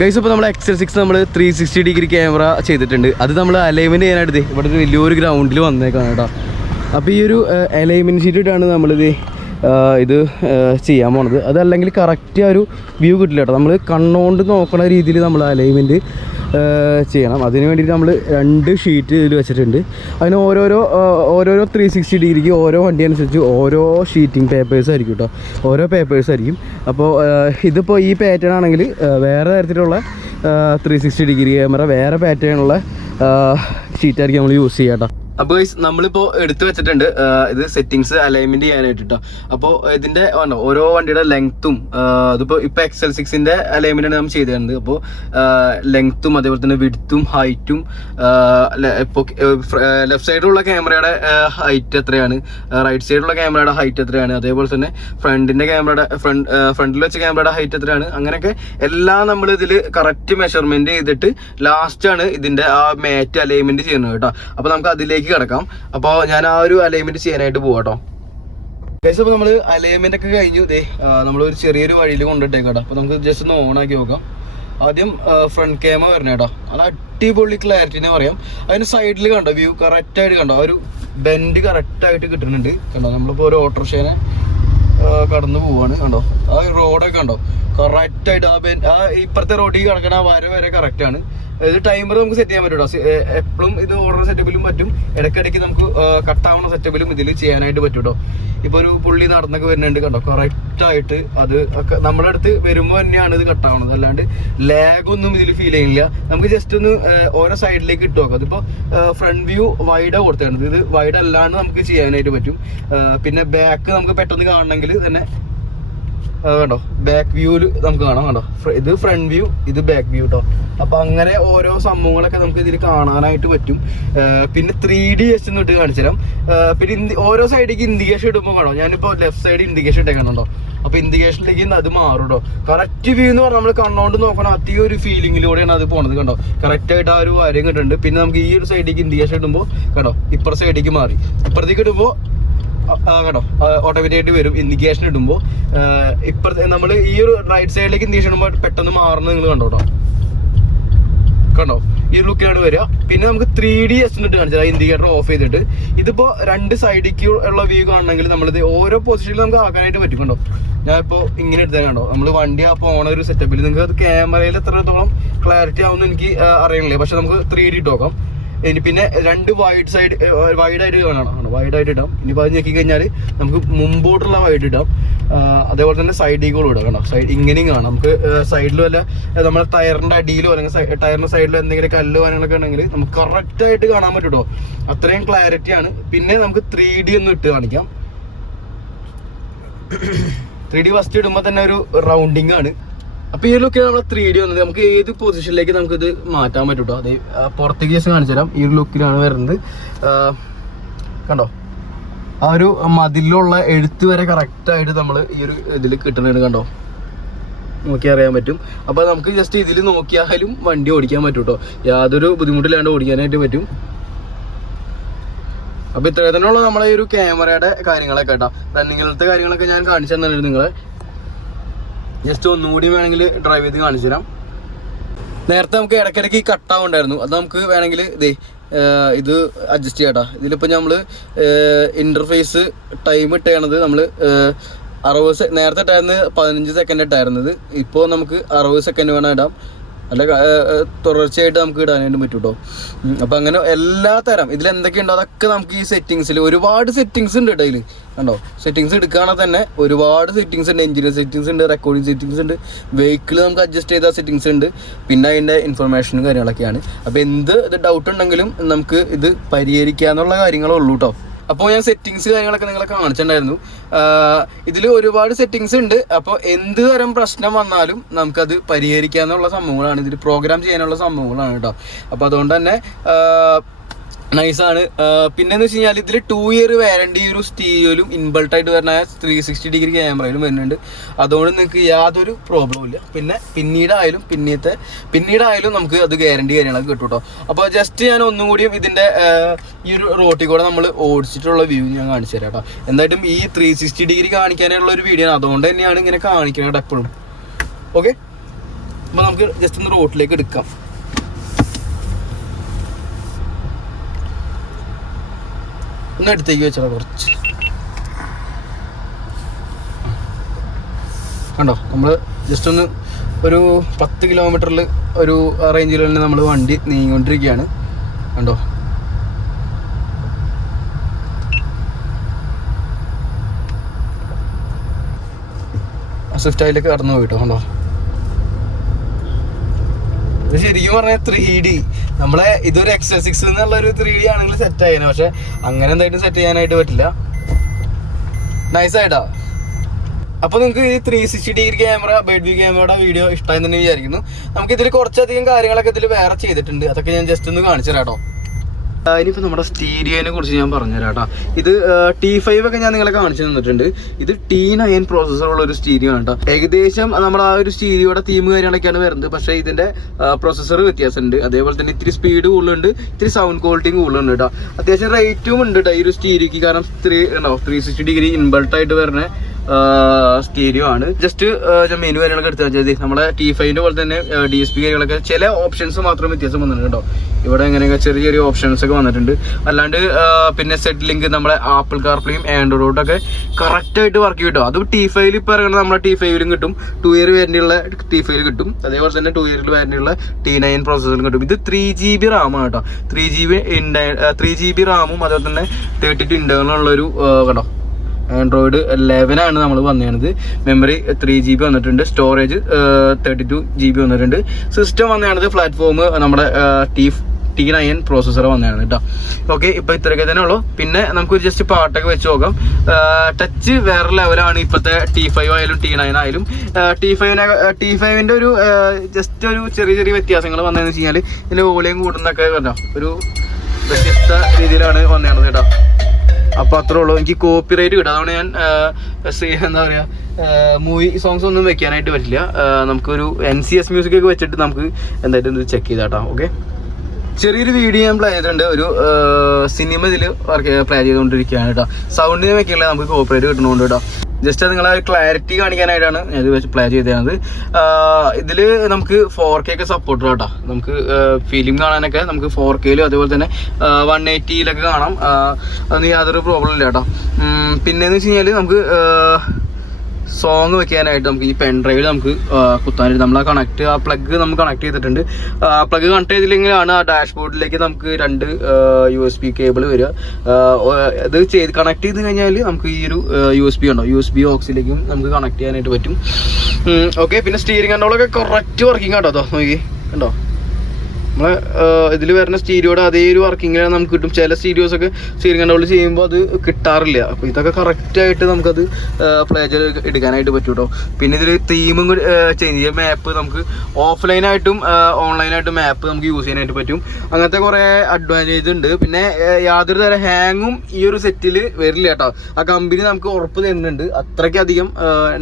Guys ഇപ്പോൾ നമ്മൾ XL6 നമ്മൾ 360 ഡിഗ്രി ക്യാമറ ചെയ്തിട്ടുണ്ട്. അത് നമ്മൾ അലൈൻമെൻറ്റ് ചെയ്യാനായിട്ട് ഇവിടെ ഒരു വലിയൊരു ഗ്രൗണ്ടിൽ വന്നേക്കാണ് കേട്ടോ. അപ്പോൾ ഈ ഒരു അലൈൻമെൻറ്റ് ഷീറ്റ് ഇട്ടാണ് നമ്മളിത് ഇത് ചെയ്യാൻ പോണത്. അതല്ലെങ്കിൽ കറക്റ്റ് ആ ഒരു വ്യൂ കിട്ടില്ല കേട്ടോ. നമ്മൾ കണ്ണുകൊണ്ട് നോക്കണ രീതിയിൽ നമ്മൾ അലൈൻമെൻറ്റ് ചെയ്യണം. അതിന് വേണ്ടിയിട്ട് നമ്മൾ 2 ഷീറ്റ് ഇതിൽ വെച്ചിട്ടുണ്ട്. അതിന് ഓരോരോ 360 ഡിഗ്രിക്ക് ഓരോ വണ്ടി അനുസരിച്ച് ഓരോ ഷീറ്റിംഗ് പേപ്പേഴ്സ് ആയിരിക്കും കേട്ടോ. ഓരോ പേപ്പേഴ്സ് ആയിരിക്കും. അപ്പോൾ ഇതിപ്പോൾ ഈ പാറ്റേൺ ആണെങ്കിൽ വേറെ തരത്തിലുള്ള 360 ഡിഗ്രി ക്യാമറ വേറെ പാറ്റേണുള്ള ഷീറ്റായിരിക്കും നമ്മൾ യൂസ് ചെയ്യാം കേട്ടോ. അപ്പോൾ നമ്മളിപ്പോൾ എടുത്തു വെച്ചിട്ടുണ്ട് ഇത് സെറ്റിങ്സ് അലൈൻമെൻറ്റ് ചെയ്യാനായിട്ട് കേട്ടോ. അപ്പോൾ ഇതിൻ്റെ ഓരോ വണ്ടിയുടെ ലെങ്ത്തും അതിപ്പോൾ XL6ൻ്റെ അലൈൻമെൻറ്റാണ് നമ്മൾ ചെയ്ത് തരുന്നത്. അപ്പോൾ ലെങ്ത്തും അതേപോലെ തന്നെ വിഡ്ത്തും ഹൈറ്റും ഇപ്പോൾ ലെഫ്റ്റ് സൈഡിലുള്ള ക്യാമറയുടെ ഹൈറ്റ് എത്രയാണ്, റൈറ്റ് സൈഡിലുള്ള ക്യാമറയുടെ ഹൈറ്റ് എത്രയാണ്, അതേപോലെ തന്നെ ഫ്രണ്ടിൻ്റെ ക്യാമറയുടെ ഫ്രണ്ടിൽ വെച്ച ക്യാമറയുടെ ഹൈറ്റ് എത്രയാണ്, അങ്ങനെയൊക്കെ എല്ലാം നമ്മൾ ഇതിൽ കറക്റ്റ് മെഷർമെൻറ്റ് ചെയ്തിട്ട് ലാസ്റ്റാണ് ഇതിൻ്റെ ആ മാറ്റ് അലൈൻമെൻറ്റ് ചെയ്യുന്നത് കേട്ടോ. അപ്പോൾ നമുക്ക് അതിലേക്ക് കിടക്കാം. അപ്പോൾ ഞാൻ ആ ഒരു അലൈൻമെന്റ് ചെയ്യാനായിട്ട് പോവാട്ടോ. ഗൈസ് അപ്പോൾ നമ്മൾ അലൈൻമെന്റ് ഒക്കെ കഴിഞ്ഞു. നമ്മളൊരു ചെറിയൊരു വഴിയിൽ കൊണ്ടിട്ടേക്കാട്ടോ. അപ്പോൾ നമുക്ക് ജസ്റ്റ് ഒന്ന് ഓൺ ആക്കി നോക്കാം. ആദ്യം ഫ്രണ്ട് ക്യാമറ വരണേ കേട്ടോ. അത് അടിപൊളി ക്ലാരിറ്റിനെ പറയാം. അതിന് സൈഡിൽ കണ്ടോ വ്യൂ കറക്റ്റായിട്ട് കണ്ടോ, ഒരു ബെൻഡ് കറക്റ്റായിട്ട് കിട്ടുന്നുണ്ട് കണ്ടോ. നമ്മളിപ്പോൾ ഒരു ഓട്ടോറിക്ഷേനെ കടന്നു പോവാണ് കണ്ടോ. ആ റോഡൊക്കെ കണ്ടോ കറക്റ്റായിട്ട് ആ ഇപ്പുറത്തെ റോഡിൽ കിടക്കണ വരെ കറക്റ്റാണ്. ഇത് ടൈമർ നമുക്ക് സെറ്റ് ചെയ്യാൻ പറ്റും. എപ്പോഴും ഇത് ഓർഡർ സെറ്റപ്പിലും പറ്റും, ഇടയ്ക്കിടയ്ക്ക് നമുക്ക് കട്ടാവുന്ന സെറ്റപ്പിലും ഇതിൽ ചെയ്യാനായിട്ട് പറ്റും കേട്ടോ. ഇപ്പോൾ ഒരു പുള്ളി നടന്നൊക്കെ വരുന്നുണ്ട് കണ്ടോ, കറക്റ്റായിട്ട് അത് ഒക്കെ നമ്മുടെ അടുത്ത് വരുമ്പോൾ തന്നെയാണ് ഇത് കട്ടാവുന്നത്. അല്ലാണ്ട് ലാഗൊന്നും ഇതിൽ ഫീൽ ചെയ്യുന്നില്ല. നമുക്ക് ജസ്റ്റ് ഒന്ന് ഓരോ സൈഡിലേക്ക് ഇട്ട് നോക്കാം. അതിപ്പോൾ ഫ്രണ്ട് വ്യൂ വൈഡാണ് കൊടുത്തേണ്ടത്. ഇത് വൈഡ് അല്ലാണ്ട് നമുക്ക് ചെയ്യാനായിട്ട് പറ്റും. പിന്നെ ബാക്ക് നമുക്ക് പെട്ടെന്ന് കാണണമെങ്കിൽ തന്നെ കണ്ടോ ബാക്ക് വ്യൂവിൽ നമുക്ക് കാണാം കണ്ടോ. ഇത് ഫ്രണ്ട് വ്യൂ, ഇത് ബാക്ക് വ്യൂ കേട്ടോ. അപ്പൊ അങ്ങനെ ഓരോ സംഭവങ്ങളൊക്കെ നമുക്ക് ഇതിൽ കാണാനായിട്ട് പറ്റും. പിന്നെ 3D ജസ്റ്റ് ഒന്ന് ഇട്ട് കാണിച്ചു തരാം. പിന്നെ ഓരോ സൈഡിലേക്ക് ഇൻഡിക്കേഷൻ ഇടുമ്പോൾ കാണോ, ഞാനിപ്പോൾ ലെഫ്റ്റ് സൈഡ് ഇൻഡിക്കേഷൻ ഇട്ടേക്കണുണ്ടോ. അപ്പൊ ഇൻഡിക്കേഷനിലേക്ക് അത് മാറും കേട്ടോ. കറക്റ്റ് വ്യൂ എന്ന് പറഞ്ഞാൽ നമ്മൾ കണ്ണോണ്ട് നോക്കണം, അധികം ഒരു ഫീലിങ്ങിലൂടെയാണ് അത് പോണത് കണ്ടോ. കറക്റ്റായിട്ട് ആ ഒരു കാര്യം കിട്ടുന്നുണ്ട്. പിന്നെ നമുക്ക് ഈ ഒരു സൈഡിലേക്ക് ഇൻഡിക്കേഷൻ ഇടുമ്പോൾ കണ്ടോ ഇപ്പുറത്തെ സൈഡിലേക്ക് മാറി, ഇപ്പുറത്തേക്ക് ഇടുമ്പോൾ കേട്ടോ ഓട്ടോമാറ്റിക്കായിട്ട് വരും. ഇൻഡിക്കേഷൻ ഇടുമ്പോൾ ഇപ്പുറത്തെ നമ്മൾ ഈ ഒരു റൈറ്റ് സൈഡിലേക്ക് ഇൻഡിക്കേഷൻ ഇടുമ്പോൾ പെട്ടെന്ന് മാറുന്നത് നിങ്ങൾ കണ്ടോ കേട്ടോ. കണ്ടോ ഈ ലുക്കിലാണ് വരിക. പിന്നെ നമുക്ക് 3D എസ്റ്റിമേറ്റ് കാണിച്ചാൽ ഇൻഡിക്കേറ്റർ ഓഫ് ചെയ്തിട്ട് ഇതിപ്പോൾ 2 സൈഡിലേക്ക് ഉള്ള വ്യൂ കാണണമെങ്കിൽ നമ്മളിത് ഓരോ പൊസിഷനിൽ നമുക്ക് ആക്കാനായിട്ട് പറ്റും കണ്ടോ. ഞാൻ ഇപ്പോൾ ഇങ്ങനെ എടുത്താൽ കണ്ടോ, നമ്മൾ വണ്ടി ആ പോണ ഒരു സെറ്റപ്പിൽ നിങ്ങൾക്ക് അത് ക്യാമറയിൽ എത്രത്തോളം ക്ലാരിറ്റി ആവുമെന്ന് എനിക്ക് അറിയണില്ലേ. പക്ഷെ നമുക്ക് 3D ഇട്ട് നോക്കാം. ഇനി പിന്നെ 2 വൈഡായിട്ട് കാണണം, വൈഡായിട്ട് ഇടാം. ഇനിയിപ്പോൾ അത് ഞെക്കി കഴിഞ്ഞാൽ നമുക്ക് മുമ്പോട്ടുള്ള വൈഡ് ഇടാം. അതേപോലെ തന്നെ സൈഡിൽ കൂടെ ഇടാം കണ്ടോ. സൈഡ് ഇങ്ങനെയും കാണാം. നമുക്ക് സൈഡിലും അല്ല നമ്മുടെ ടയറിൻ്റെ അടിയിലോ അല്ലെങ്കിൽ ടയറിൻ്റെ സൈഡിലോ എന്തെങ്കിലും കല്ല് കാര്യങ്ങളൊക്കെ ഉണ്ടെങ്കിൽ നമുക്ക് കറക്റ്റായിട്ട് കാണാൻ പറ്റും കേട്ടോ. അത്രയും ക്ലാരിറ്റിയാണ്. പിന്നെ നമുക്ക് 3D ഒന്ന് ഇട്ട് കാണിക്കാം. 3D ഫസ്റ്റ് ഇടുമ്പോൾ തന്നെ ഒരു റൗണ്ടിങ് ആണ്. അപ്പോൾ ഈ ലുക്കിൽ നമ്മൾ 3D വന്നത് നമുക്ക് ഏത് പൊസിഷനിലേക്ക് നമുക്കിത് മാറ്റാൻ പറ്റും കേട്ടോ. അത് പുറത്തേക്ക് ജസ്റ്റ് കാണിച്ചു തരാം. ഈ ഒരു ലുക്കിലാണ് വരുന്നത് കണ്ടോ. ആ ഒരു മതിലുള്ള എഴുത്ത് വരെ കറക്റ്റായിട്ട് നമ്മൾ ഈ ഒരു ഇതിൽ കിട്ടുന്നുണ്ട് കണ്ടോ, നോക്കി അറിയാൻ പറ്റും. അപ്പോൾ നമുക്ക് ജസ്റ്റ് ഇതിൽ നോക്കിയാലും വണ്ടി ഓടിക്കാൻ പറ്റും കേട്ടോ. യാതൊരു ബുദ്ധിമുട്ടില്ലാണ്ട് ഓടിക്കാനായിട്ട് പറ്റും. അപ്പോൾ ഇത്രയും തന്നെയുള്ള നമ്മളെ ഈ ഒരു ക്യാമറയുടെ കാര്യങ്ങളൊക്കെ കേട്ടോ. റണ്ണിങ്ങിലത്തെ കാര്യങ്ങളൊക്കെ ഞാൻ കാണിച്ചു തന്നിട്ടുണ്ട് നിങ്ങളെ. ജസ്റ്റ് ഒന്നുകൂടി വേണമെങ്കിൽ ഡ്രൈവ് ചെയ്ത് കാണിച്ചു തരാം. നേരത്തെ നമുക്ക് ഇടയ്ക്കിടയ്ക്ക് കട്ടാവുണ്ടായിരുന്നു. അത് നമുക്ക് വേണമെങ്കിൽ ഇത് അഡ്ജസ്റ്റ് ചെയ്യാം കേട്ടോ. ഇതിലിപ്പോൾ നമ്മൾ ഇൻ്റർഫേസ് ടൈം ഇട്ടേണത് നമ്മൾ 60 നേരത്തെ ഇട്ടായിരുന്നു 15 സെക്കൻഡ് ഇട്ടായിരുന്നത്. ഇപ്പോൾ നമുക്ക് 60 സെക്കൻഡ് വേണം ഇടാം. അല്ല തുടർച്ചയായിട്ട് നമുക്ക് ഇടാനായിട്ട് പറ്റും കേട്ടോ. അപ്പം അങ്ങനെ എല്ലാ തരം ഇതിൽ എന്തൊക്കെയുണ്ടോ അതൊക്കെ നമുക്ക് ഈ സെറ്റിങ്സിൽ ഒരുപാട് സെറ്റിങ്സ് ഉണ്ട് കേട്ടോ. ഇതിൽ കണ്ടോ സെറ്റിങ്സ് എടുക്കുകയാണെങ്കിൽ തന്നെ ഒരുപാട് സെറ്റിങ്സ് ഉണ്ട്. എഞ്ചിനീയർ സെറ്റിങ്സ് ഉണ്ട്, റെക്കോർഡിങ് സെറ്റിങ്സ് ഉണ്ട്, വെഹിക്കിൾ നമുക്ക് അഡ്ജസ്റ്റ് ചെയ്ത സെറ്റിങ്സ് ഉണ്ട്, പിന്നെ അതിൻ്റെ ഇൻഫർമേഷനും കാര്യങ്ങളൊക്കെയാണ്. അപ്പോൾ എന്ത് ഡൗട്ട് ഉണ്ടെങ്കിലും നമുക്ക് ഇത് പരിഹരിക്കാന്നുള്ള കാര്യങ്ങളേ ഉള്ളൂ കേട്ടോ. അപ്പോൾ ഞാൻ സെറ്റിങ്സ് കാര്യങ്ങളൊക്കെ നിങ്ങളെ കാണിച്ചിട്ടുണ്ടായിരുന്നു. ഇതിൽ ഒരുപാട് സെറ്റിങ്സ് ഉണ്ട്. അപ്പോൾ എന്ത് തരം പ്രശ്നം വന്നാലും നമുക്കത് പരിഹരിക്കാനുള്ള സംഭവങ്ങളാണ്, ഇതിൽ പ്രോഗ്രാം ചെയ്യാനുള്ള സംഭവങ്ങളാണ് കേട്ടോ. അപ്പോൾ അതുകൊണ്ട് തന്നെ നൈസാണ്. പിന്നെന്ന് വെച്ച് കഴിഞ്ഞാൽ ഇതിൽ 2 ഇയർ വാറണ്ടി ഒരു സ്റ്റീരിയോയിലും ഇൻബിൾട്ടായിട്ട് വരുന്ന 360 ഡിഗ്രി ക്യാമറയിലും വരുന്നുണ്ട്. അതുകൊണ്ട് നിങ്ങൾക്ക് യാതൊരു പ്രോബ്ലവും ഇല്ല. പിന്നെ പിന്നീടായാലും നമുക്ക് അത് ഗ്യാരണ്ടി കാര്യങ്ങളൊക്കെ കിട്ടും കേട്ടോ. അപ്പോൾ ജസ്റ്റ് ഞാൻ ഒന്നും കൂടിയും ഇതിൻ്റെ ഈ ഒരു റോട്ടിൽ കൂടെ നമ്മൾ ഓടിച്ചിട്ടുള്ള വ്യൂ ഞാൻ കാണിച്ചു തരാം കേട്ടോ. എന്തായിട്ടും ഈ 360 ഡിഗ്രി കാണിക്കാനുള്ള ഒരു വീഡിയോ ആണ്. അതുകൊണ്ട് തന്നെയാണ് ഇങ്ങനെ കാണിക്കുന്നത് എപ്പോഴും. ഓക്കെ അപ്പോൾ നമുക്ക് ജസ്റ്റ് ഒന്ന് റോട്ടിലേക്ക് എടുക്കാം. ഒന്ന് അടുത്തേക്ക് വെച്ചാൽ കുറച്ച് കണ്ടോ. നമ്മൾ ജസ്റ്റ് ഒന്ന് ഒരു 10 കിലോമീറ്ററിൽ ഒരു റേഞ്ചിൽ തന്നെ നമ്മൾ വണ്ടി നീങ്ങിക്കൊണ്ടിരിക്കുകയാണ്. കണ്ടോ, സ്വിഫ്റ്റ് അതിലേക്ക് കടന്നു പോയിട്ടോ. കണ്ടോ, ഇത് ശരിക്കും പറഞ്ഞാൽ 3D നമ്മളെ ഇതൊരു XL6 എന്നുള്ളൊരു 3D ആണെങ്കിൽ സെറ്റ് ആയേനെ. പക്ഷെ അങ്ങനെ എന്തായിട്ടും സെറ്റ് ചെയ്യാനായിട്ട് പറ്റില്ല. നൈസായിട്ടാ. അപ്പോൾ നിങ്ങൾക്ക് ഈ 360 ഡിഗ്രി ക്യാമറ, ബെഡ് വ്യൂ ക്യാമറയുടെ വീഡിയോ ഇഷ്ടമായി തന്നെ വിചാരിക്കുന്നു. നമുക്കിതിൽ കുറച്ചധികം കാര്യങ്ങളൊക്കെ ഇതിൽ വേറെ ചെയ്തിട്ടുണ്ട്. അതൊക്കെ ഞാൻ ജസ്റ്റ് ഒന്ന് കാണിച്ചു തരാം കേട്ടോ. ഇനിയിപ്പോൾ നമ്മുടെ സ്റ്റീരിയോനെ കുറിച്ച് ഞാൻ പറഞ്ഞുതരാം കേട്ടോ. ഇത് T5 ഒക്കെ ഞാൻ നിങ്ങളെ കാണിച്ചു തന്നിട്ടുണ്ട്. ഇത് T9 പ്രോസസ്സറുള്ള ഒരു സ്റ്റീരിയോ ആണ് കേട്ടോ. ഏകദേശം നമ്മൾ ആ ഒരു സ്റ്റീരിയോയുടെ തീം കാര്യങ്ങളൊക്കെയാണ് വരുന്നത്. പക്ഷേ ഇതിൻ്റെ പ്രോസസ്സർ വ്യത്യാസമുണ്ട്. അതേപോലെ തന്നെ ഇത്തിരി സ്പീഡ് കൂടുതലുണ്ട്, ഇത്തിരി സൗണ്ട് ക്വാളിറ്റിയും കൂടുതലുണ്ട് കേട്ടോ. അത്യാവശ്യം റേറ്റും ഉണ്ട് കേട്ടോ ഈ ഒരു സ്റ്റീരിയോക്ക്. കാരണം 360 ഡിഗ്രി ഇൻബിൾട്ടായിട്ട് വരുന്ന സ്റ്റീരിയോ ആണ്. ജസ്റ്റ് ഞാൻ മെനു കാര്യങ്ങളൊക്കെ എടുത്ത് വെച്ചാൽ നമ്മുടെ T5ൻ്റെ പോലെ തന്നെ DSP കാര്യങ്ങളൊക്കെ ചില ഓപ്ഷൻസ് മാത്രം വ്യത്യാസം വന്നിട്ടുണ്ട് കേട്ടോ. ഇവിടെ എങ്ങനെയൊക്കെ ചെറിയ ചെറിയ ഓപ്ഷൻസ് ഒക്കെ വന്നിട്ടുണ്ട്. അല്ലാണ്ട് പിന്നെ സെറ്റ് ലിങ്ക് നമ്മുടെ ആപ്പിൾ കാർപ്ലേയും ആൻഡ്രോയിഡൊക്കെ കറക്റ്റായിട്ട് വർക്ക് ചെയ്യും കേട്ടോ. അത് T5 ഇപ്പോൾ ഇറങ്ങുന്നത് നമ്മുടെ T5ലും കിട്ടും. 2 ഇയർ വാറന്റിയുള്ള T5 കിട്ടും. അതേപോലെ തന്നെ 2 ഇയറിൽ വാറന്റിയുള്ള T9 പ്രോസസ്സറിലും കിട്ടും. ഇത് 3GB റാമാണ് കേട്ടോ. 3GB റാമും അതുപോലെ തന്നെ 32 ഇന്റേണലുള്ളൊരു കേട്ടോ. ആൻഡ്രോയിഡ് 11 ആണ് നമ്മൾ വന്നത്. മെമ്മറി 3GB വന്നിട്ടുണ്ട്. സ്റ്റോറേജ് 32GB വന്നിട്ടുണ്ട്. സിസ്റ്റം വന്നതാണത് പ്ലാറ്റ്ഫോം നമ്മുടെ T9 പ്രോസസ്സർ വന്നതാണ് കേട്ടോ. ഓക്കെ, ഇപ്പോൾ ഇത്രയൊക്കെ തന്നെ ഉള്ളൂ. പിന്നെ നമുക്ക് ജസ്റ്റ് പാട്ടൊക്കെ വെച്ച് നോക്കാം. ടച്ച് വേറെ ലെവലാണ് ഇപ്പോഴത്തെ T5 ആയാലും T9 ആയാലും. T5ൻ്റെ ഒരു ജസ്റ്റ് ഒരു ചെറിയ ചെറിയ വ്യത്യാസങ്ങൾ വന്നതെന്ന് വെച്ച് കഴിഞ്ഞാൽ ഇതിൻ്റെ വോളിയം കൂടുന്നൊക്കെ കേട്ടോ ഒരു വ്യത്യസ്ത രീതിയിലാണ് വന്നതാണ് കേട്ടോ. അപ്പോൾ അത്രേ ഉള്ളൂ. എനിക്ക് കോപ്പിറൈറ്റ് കിട്ടും. അതുകൊണ്ട് ഞാൻ എന്താ പറയുക, മൂവി സോങ്സ് ഒന്നും വെക്കാനായിട്ട് പറ്റില്ല. നമുക്കൊരു NCS മ്യൂസിക് ഒക്കെ വെച്ചിട്ട് നമുക്ക് എന്തായാലും ഇത് ചെക്ക് ചെയ്താട്ടോ. ഓക്കെ, ചെറിയൊരു വീഡിയോ ഞാൻ പ്ലേ ചെയ്തിട്ടുണ്ട്. ഒരു സിനിമ ഇതിൽ പ്ലേ ചെയ്തുകൊണ്ടിരിക്കുകയാണ് കേട്ടോ. സൗണ്ടിന് വെക്കില്ല, നമുക്ക് കോപ്പിറൈറ്റ് കിട്ടുന്നുണ്ട് കേട്ടോ. ജസ്റ്റ് അത് നിങ്ങളെ ക്ലാരിറ്റി കാണിക്കാനായിട്ടാണ് ഇത് വെച്ച് പ്ലേ ചെയ്തത്. ഇതിൽ നമുക്ക് 4K ഒക്കെ സപ്പോർട്ട് കേട്ടോ. നമുക്ക് ഫിലിം കാണാനൊക്കെ നമുക്ക് 4Kയിലും അതേപോലെ തന്നെ 180 കാണാം. അതൊന്നും യാതൊരു പ്രോബ്ലം ഇല്ല കേട്ടോ. പിന്നെയെന്ന് വെച്ച് കഴിഞ്ഞാൽ നമുക്ക് സോങ് വെക്കാനായിട്ട് നമുക്ക് ഈ പെൻ ഡ്രൈവിൽ നമുക്ക് കുത്താനായിട്ട് നമ്മൾ ആ പ്ലഗ് നമുക്ക് കണക്ട് ചെയ്തിട്ടുണ്ട്. പ്ലഗ് കണക്ട് ചെയ്തില്ലെങ്കിലാണ് ആ ഡാഷ്ബോർഡിലേക്ക് നമുക്ക് 2 USB കേബിൾ വരിക. ഇത് കണക്ട് ചെയ്ത് കഴിഞ്ഞാൽ നമുക്ക് ഈ ഒരു USB ഉണ്ടോ, USB ഓക്സിലേക്കും നമുക്ക് കണക്ട് ചെയ്യാനായിട്ട് പറ്റും. ഓക്കെ, പിന്നെ സ്റ്റിയറിംഗ് കൺട്രോളൊക്കെ കറക്റ്റ് വർക്കിംഗ് ആട്ടോ. നോക്കി കണ്ടോ, നമ്മളെ ഇതിൽ വരുന്ന സ്റ്റീരിയോയുടെ അതേ ഒരു വർക്കിങ്ങിലാണ് നമുക്ക് കിട്ടും. ചില സ്റ്റീരിയോസൊക്കെ സ്റ്റിയറിംഗ് കൺട്രോൾ ചെയ്യുമ്പോൾ അത് കിട്ടാറില്ല. അപ്പോൾ ഇതൊക്കെ കറക്റ്റായിട്ട് നമുക്കത് പ്ലേ ചെയ്ത് എടുക്കാനായിട്ട് പറ്റും കേട്ടോ. പിന്നെ ഇതിൽ തീമും ചേഞ്ച് ചെയ്യാം. മാപ്പ് നമുക്ക് ഓഫ്ലൈനായിട്ടും ഓൺലൈനായിട്ടും മാപ്പ് നമുക്ക് യൂസ് ചെയ്യാനായിട്ട് പറ്റും. അങ്ങനത്തെ കുറേ അഡ്വാൻറ്റേജ് ഉണ്ട്. പിന്നെ യാതൊരു തരം ഹാങ്ങും ഈ ഒരു സെറ്റിൽ വരില്ല കേട്ടോ. ആ കമ്പനി നമുക്ക് ഉറപ്പ് തരുന്നുണ്ട്. അത്രയ്ക്കധികം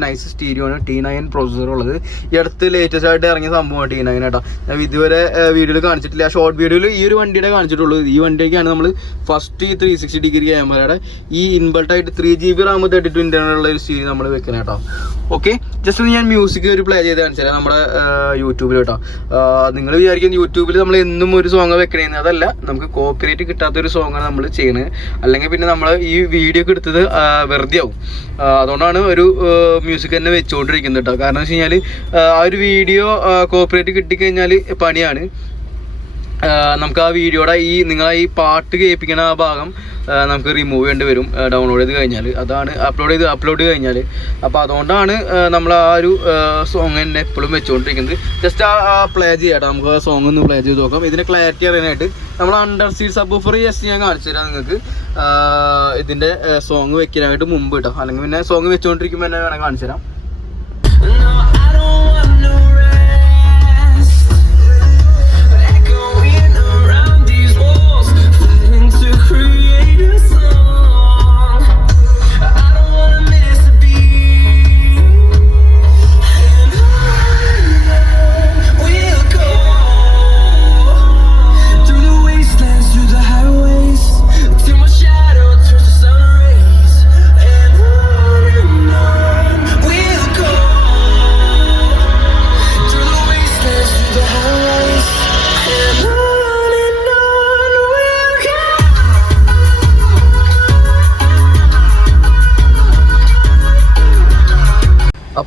നൈസ് സ്റ്റീരിയോ ആണ് T9 പ്രോസസ്സർ ഉള്ളത്. ഈ അടുത്ത് ലേറ്റസ്റ്റ് ആയിട്ട് ഇറങ്ങിയ സംഭവമാണ് T9 കേട്ടോ. ഞാൻ ഇതുവരെ വീഡിയോയിൽ കാണിച്ചിട്ടില്ല. ഷോർട്ട് വീഡിയോയിൽ ഈ ഒരു വണ്ടിയുടെ കാണിച്ചിട്ടുള്ളൂ. ഈ വണ്ടിയൊക്കെയാണ് നമ്മൾ ഫസ്റ്റ് 360 ഡിഗ്രി ക്യാമറയുടെ ഈ ഇൻബിൾട്ടായിട്ട് 3GB റാം 32 ഇന്റേണലുള്ള ഒരു സ്റ്റീരിയോ നമ്മൾ വെക്കണം കേട്ടോ. ഓക്കെ, ജസ്റ്റ് ഞാൻ മ്യൂസിക് ഒരു പ്ലേ ചെയ്ത് കാണിച്ചു തരാം നമ്മുടെ യൂട്യൂബിൽ കേട്ടോ. നിങ്ങൾ വിചാരിക്കുന്നത് യൂട്യൂബിൽ നമ്മൾ എന്നും ഒരു സോങ് വെക്കണേന്ന്. അതല്ല, നമുക്ക് കോപ്പിറൈറ്റ് കിട്ടാത്തൊരു സോങ്ങാണ് നമ്മൾ ചെയ്യുന്നത്. അല്ലെങ്കിൽ പിന്നെ നമ്മൾ ഈ വീഡിയോ ഒക്കെ എടുത്തത് വെറുതെ ആവും. അതുകൊണ്ടാണ് ഒരു മ്യൂസിക് തന്നെ വെച്ചുകൊണ്ടിരിക്കുന്നത് കേട്ടോ. കാരണം എന്ന് വെച്ച് കഴിഞ്ഞാൽ ആ ഒരു വീഡിയോ കോപ്പിറൈറ്റ് കിട്ടിക്കഴിഞ്ഞാൽ പണിയാണ്. നമുക്ക് ആ വീഡിയോയുടെ നിങ്ങളെ ഈ പാട്ട് കേൾപ്പിക്കണ ആ ഭാഗം നമുക്ക് റിമൂവ് ചെയ്യേണ്ടി വരും ഡൗൺലോഡ് ചെയ്ത് കഴിഞ്ഞാൽ. അതാണ് അപ്ലോഡ് കഴിഞ്ഞാൽ. അപ്പോൾ അതുകൊണ്ടാണ് നമ്മൾ ആ ഒരു സോങ് തന്നെ എപ്പോഴും വെച്ചുകൊണ്ടിരിക്കുന്നത്. ജസ്റ്റ് ആ പ്ലേ ചെയ്യാട്ടോ. നമുക്ക് ആ സോങ് ഒന്ന് പ്ലേ ചെയ്ത് നോക്കാം. ഇതിൻ്റെ ക്ലാരിറ്റി അറിയാനായിട്ട് നമ്മൾ അണ്ടർസീറ്റ് സബ്വൂഫർ ജസ്റ്റ് ഞാൻ കാണിച്ചു തരാം നിങ്ങൾക്ക്. ഇതിൻ്റെ സോങ് വെക്കാനായിട്ട് മുമ്പ് കേട്ടോ. അല്ലെങ്കിൽ പിന്നെ സോങ് വെച്ചുകൊണ്ടിരിക്കുമ്പോൾ തന്നെ വേണം കാണിച്ചു തരാം. We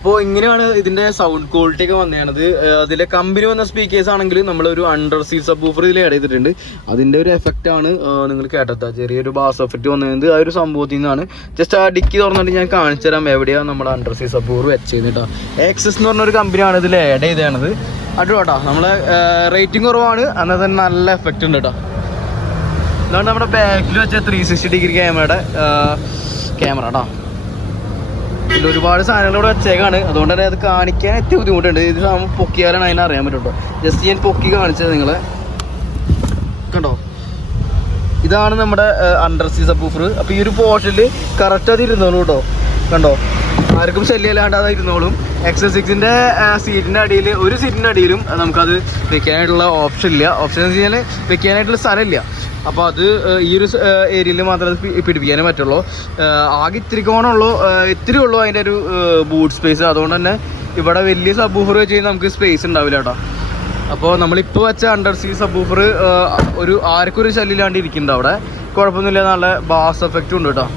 അപ്പോൾ ഇങ്ങനെയാണ് ഇതിൻ്റെ സൗണ്ട് ക്വാളിറ്റി ഒക്കെ വന്നതാണത്. അതിലെ കമ്പനി വന്ന സ്പീക്കേഴ്സ് ആണെങ്കിൽ നമ്മളൊരു അണ്ടർ സീറ്റ് സബ്വൂഫർ ഇതിൽ ആഡ് ചെയ്തിട്ടുണ്ട്. അതിൻ്റെ ഒരു എഫക്റ്റ് ആണ് നിങ്ങൾ കേട്ടത്. ചെറിയൊരു ബാസ് എഫക്റ്റ് വന്നത് ആ ഒരു സംഭവത്തിൽ നിന്നാണ്. ജസ്റ്റ് ആ ഡിക്കി തുറന്നിട്ട് ഞാൻ കാണിച്ചു തരാം എവിടെയാണ് നമ്മുടെ അണ്ടർ സീറ്റ് സബ്വൂഫർ വെച്ച് ചെയ്തിട്ടാ. എക്സസ് എന്ന് പറഞ്ഞൊരു കമ്പനിയാണ് ഇതിൽ ആഡ് ചെയ്തതാണത്. കേട്ടോ നമ്മളെ റേറ്റിംഗ് കുറവാണ്, എന്നാൽ തന്നെ നല്ല എഫക്റ്റ് ഉണ്ട് കേട്ടോ. ഇതാണ് നമ്മുടെ ബാക്കിൽ വെച്ച 360 ഡിഗ്രി ക്യാമറയുടെ ക്യാമറ കേട്ടോ. ഇതിൽ ഒരുപാട് സാധനങ്ങൾ ഇവിടെ വെച്ചേക്കാണ്, അതുകൊണ്ട് തന്നെ അത് കാണിക്കാൻ ഏറ്റവും ബുദ്ധിമുട്ടുണ്ട്. ഇത് സാധനം പൊക്കിയാലാണ് അതിനെ അറിയാൻ പറ്റുള്ളൂ. ജസ്റ്റ് ഞാൻ പൊക്കി കാണിച്ചത് നിങ്ങളെ കണ്ടോ. ഇതാണ് നമ്മുടെ അണ്ടർ സീറ്റ് സബ്വൂഫർ. അപ്പോൾ ഈ ഒരു പോർഷനിൽ കറക്റ്റ് അത് ഇരുന്നോളൂ കേട്ടോ. കണ്ടോ, ആർക്കും ശല്യമില്ലാണ്ട് അത് ഇരുന്നോളും. XS6ൻ്റെ സീറ്റിൻ്റെ അടിയിൽ, ഒരു സീറ്റിൻ്റെ അടിയിലും നമുക്കത് വെക്കാനായിട്ടുള്ള ഓപ്ഷൻ ഇല്ല. ഓപ്ഷൻ എന്ന് വെച്ച് കഴിഞ്ഞാൽ വെക്കാനായിട്ടുള്ള സ്ഥലമില്ല. അപ്പോൾ അത് ഈ ഒരു ഏരിയയിൽ മാത്രമേ അത് പിടിപ്പിക്കാനേ പറ്റുള്ളൂ. ആകെ ഇത്തിരി ഉള്ളൂ അതിൻ്റെ ഒരു ബൂട്ട് സ്പേസ്. അതുകൊണ്ട് തന്നെ ഇവിടെ വലിയ സബ്വൂഫർ വെച്ച് കഴിഞ്ഞാൽ നമുക്ക് സ്പേസ് ഉണ്ടാവില്ല കേട്ടോ. അപ്പോൾ നമ്മളിപ്പോൾ വെച്ച അണ്ടർ സീറ്റ് സബ്വൂഫർ ആർക്കും ഒരു ശല്യമില്ലാണ്ട് ഇരിക്കുന്നുണ്ട് അവിടെ. കുഴപ്പമൊന്നുമില്ല, നല്ല ബാസ് എഫക്റ്റും ഉണ്ട് കേട്ടോ.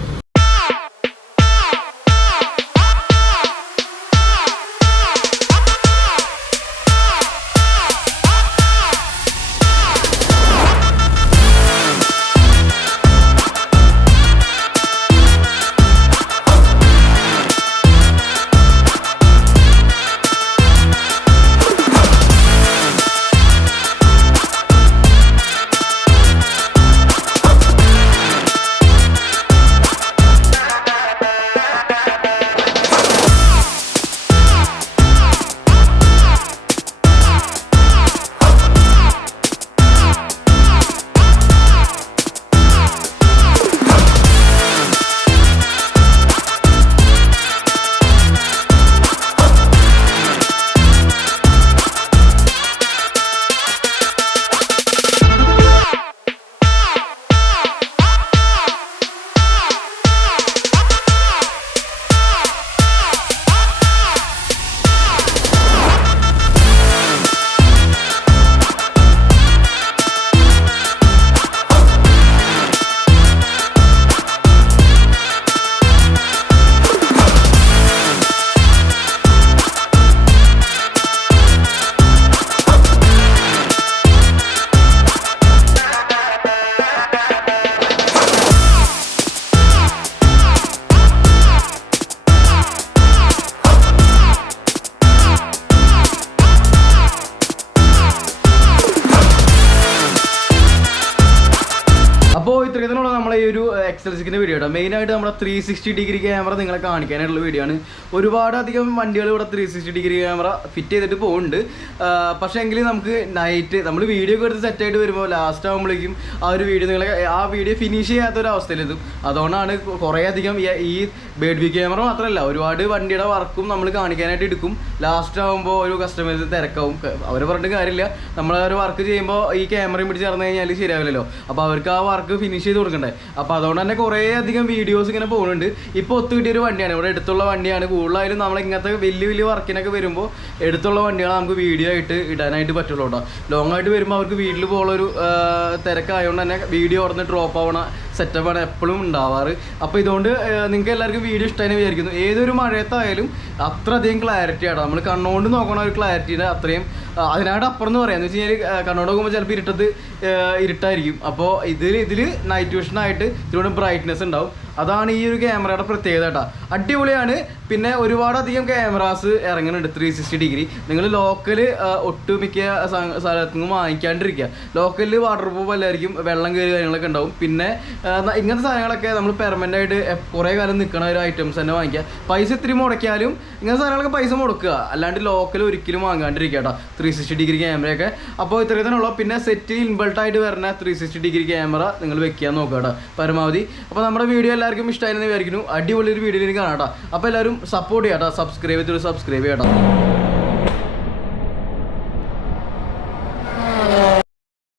അപ്പോൾ ഇത്രയുള്ള നമ്മളെ ഈ ഒരു XS6ൻ്റെ വീഡിയോ കേട്ടോ. മെയിനായിട്ട് നമ്മുടെ 360 ഡിഗ്രി ക്യാമറ നിങ്ങളെ കാണിക്കാനായിട്ടുള്ള വീഡിയോ ആണ്. ഒരുപാട് അധികം വണ്ടികൾ ഇവിടെ 360 ഡിഗ്രി ക്യാമറ ഫിറ്റ് ചെയ്തിട്ട് പോകുന്നുണ്ട്. പക്ഷേ എങ്കിൽ നമുക്ക് നൈറ്റ് നമ്മൾ വീഡിയോ ഒക്കെ എടുത്ത് സെറ്റായിട്ട് വരുമ്പോൾ ലാസ്റ്റ് ആകുമ്പോഴേക്കും ആ ഒരു വീഡിയോ നിങ്ങളെ ആ വീഡിയോ ഫിനിഷ് ചെയ്യാത്തൊരവസ്ഥയിലെത്തും. അതുകൊണ്ടാണ് കുറേ അധികം ഈ ബേഡ് വ്യൂ ക്യാമറ മാത്രമല്ല ഒരുപാട് വണ്ടിയുടെ വർക്കും നമ്മൾ കാണിക്കാനായിട്ട് എടുക്കും. ലാസ്റ്റ് ആകുമ്പോൾ ഒരു കസ്റ്റമേഴ്സ് തിരക്കാവും. അവർ പറഞ്ഞിട്ട് കാര്യമില്ല, നമ്മളൊരു വർക്ക് ചെയ്യുമ്പോൾ ഈ ക്യാമറയും പിടിച്ച് നടന്നു കഴിഞ്ഞാൽ ശരിയാവില്ലല്ലോ. അപ്പോൾ അവർക്ക് ആ വർക്ക് ഫിനിഷ് ചെയ്ത് കൊടുക്കണ്ടേ. അപ്പോൾ അതുകൊണ്ട് തന്നെ കുറേ അധികം വീഡിയോസ് ഇങ്ങനെ പോകുന്നുണ്ട്. ഇപ്പോൾ ഒത്തു കിട്ടിയൊരു വണ്ടിയാണ്, ഇവിടെ എടുത്തുള്ള വണ്ടിയാണ്. കൂടുതലായാലും നമ്മൾ ഇങ്ങനത്തെ വലിയ വർക്കിനൊക്കെ വരുമ്പോൾ എടുത്തുള്ള വണ്ടിയാണ് നമുക്ക് വീഡിയോ ആയിട്ട് ഇടാനായിട്ട് പറ്റുള്ളൂ കേട്ടോ. ലോങ് ആയിട്ട് വരുമ്പോൾ അവർക്ക് വീട്ടിൽ പോകുള്ളൊരു തിരക്കായതുകൊണ്ട് തന്നെ വീഡിയോ അവിടെ നിന്ന് ഡ്രോപ്പ് ആവണ സെറ്റപ്പാണ് എപ്പോഴും ഉണ്ടാവാറ്. അപ്പോൾ ഇതുകൊണ്ട് നിങ്ങൾക്ക് എല്ലാവർക്കും വീഡിയോ ഇഷ്ടമായി വിചാരിക്കുന്നു. ഏതൊരു മഴയത്തായാലും അത്രയധികം ക്ലാരിറ്റി ആണ്. നമ്മൾ കണ്ണുകൊണ്ട് നോക്കണ ഒരു ക്ലാരിറ്റിയുടെ അത്രയും അതിനായിട്ട് അപ്പുറം എന്ന് പറയാമെന്ന് വെച്ച് കഴിഞ്ഞാൽ കണ്ണോട് നോക്കുമ്പോൾ ചിലപ്പോൾ ഇരുട്ടായിരിക്കും. അപ്പോൾ ഇതിൽ നൈറ്റ് വിഷനായിട്ട് ഇതിലൂടെ ബ്രൈറ്റ്നെസ് ഉണ്ടാവും. അതാണ് ഈ ഒരു ക്യാമറയുടെ പ്രത്യേകത കേട്ടോ. അടിപൊളിയാണ്. പിന്നെ ഒരുപാടധികം ക്യാമറാസ് ഇറങ്ങുന്നുണ്ട് 360 ഡിഗ്രി. നിങ്ങൾ ലോക്കൽ ഒട്ടുമിക്ക സ്ഥലത്തുനിന്ന് വാങ്ങിക്കാണ്ടിരിക്കുക. ലോക്കലിൽ വാട്ടർ പ്രൂഫ് അല്ലായിരിക്കും, വെള്ളം കയറി കാര്യങ്ങളൊക്കെ ഉണ്ടാവും. പിന്നെ ഇങ്ങനത്തെ സാധനങ്ങളൊക്കെ നമ്മൾ പെർമനൻ്റ് ആയിട്ട് കുറേ കാലം നിൽക്കണ ഒരു ഐറ്റംസ് തന്നെ വാങ്ങിക്കുക. പൈസ ഇത്തിരി മുടക്കിയാലും ഇങ്ങനത്തെ സാധനങ്ങളൊക്കെ പൈസ മുടക്കുക, അല്ലാണ്ട് ലോക്കൽ ഒരിക്കലും വാങ്ങാണ്ടിരിക്കുക കേട്ടോ 360 ഡിഗ്രി ക്യാമറയൊക്കെ. അപ്പോൾ ഇത്രയും തന്നെ ഉള്ളൂ. പിന്നെ സെറ്റ് ഇൻബിൾട്ടായിട്ട് വരുന്ന 360 ഡിഗ്രി ക്യാമറ നിങ്ങൾ വെക്കാൻ നോക്കുക കേട്ടോ പരമാവധി. അപ്പോൾ നമ്മുടെ വീഡിയോ എല്ലാവർക്കും ഇഷ്ടമായിരുന്നു വിചാരിക്കുന്നു. അടിപൊളി ഒരു വീഡിയോയിൽ കാണാം കേട്ടോ. അപ്പോൾ എല്ലാവരും സപ്പോർട്ട് ചെയ്യാം കേട്ടോ. സബ്സ്ക്രൈബ് ചെയ്യാം.